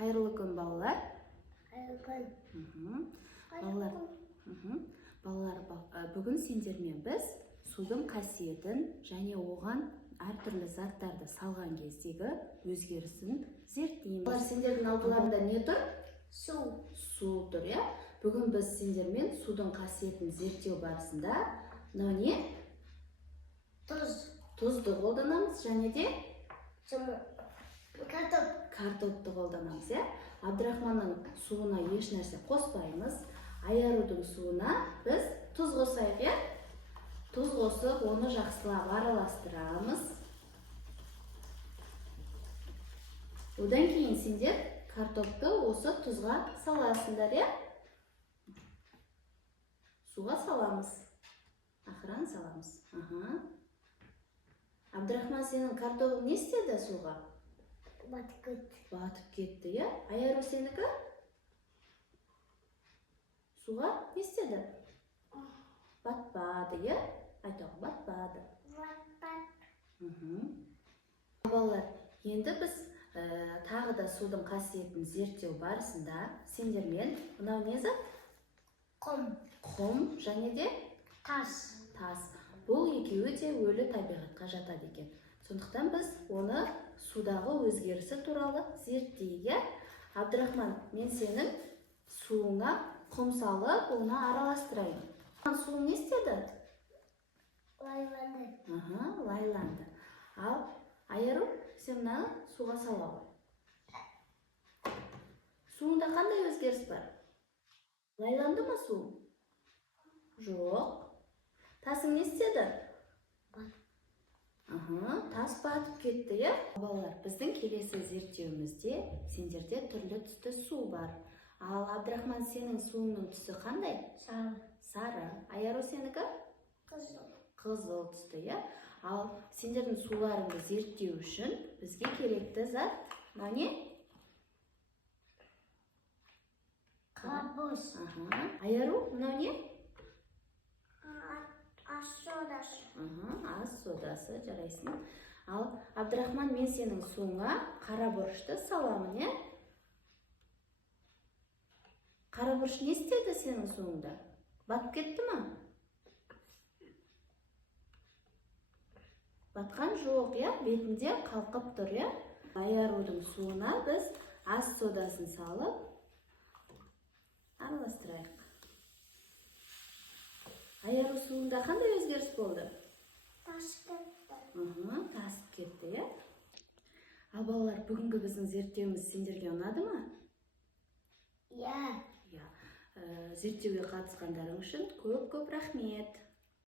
Қайырлы күн, балалар. Балалар, бүгін сендермен біз судың қасиетін және оған әртүрлі заттарды салған кездегі өзгерісін зерттейміз. Балалар, сендердің алдыларында не тұр? Су тұр, иә? Бүгін біз сендермен судың қасиетін зерттеу барысында не? Тұзды қолданамыз және де картопты қолданамыз, иә? Абдрахманның суына еш нәрсе қоспаймыз. Айарудың суына біз тұз қосайық, иә? Тұз қосып, оны жақсылап араластырамыз. Одан кейін сендер картопты осы тұзға саласыңдар, иә? Суға саламыз. Ақырын саламыз. Абдрахман, сенің картоптың не істеді суға? Батып кетті, иә? Айару сенікі? Суға не істеді? Батпады, иә? Айтақ, батпады. Балалар, енді біз тағы да судың қасиетін зерттеу барысында сендермен мынау не зат? Құм және де тас. Бұл екеуі де өлі табиғатқа жатады екен. Сондықтан біз оны судағы өзгерісі туралы зерттейік. Абдрахман, мен сенің суыңа құм салып, оны араластырайын. Суың не істеді? Лайланды. Ал Айару, сен мынаны суға салау. Суыңда қандай өзгеріс бар? Лайланды ма суың? Жоқ. Тасың не істеді? Тас батып кетті, иә? Балалар, біздің келесі зерттеуімізде сендерде түрлі түсті су бар. Ал Абдрахман, сенің суыңның түсі қандай? Сары. Айару сенікі? Қызыл түсті, иә? Ал сендердің суларыңды зерттеу үшін бізге керекті зат не? Қарбыз. Айару, мынау не? Ас содасы. Ас содасы, жарайсың. Ал Абдрахман, мен сенің суыңа қара бұрышты саламын, иә? Қара бұрыш не істеді сенің суыңда? Батып кетті ма? Батқан жоқ, иә? Бетінде қалқып тұр, иә? Айарудың суына біз ас содасын салып араластырайық. Айару суында қандай өзгеріс болды? Тасып кетті, иә? Ал балалар, бүгінгі біздің зерттеуіміз сендерге ұнады ма? Иә. Зерттеуге қатысқандарың үшін көп рахмет.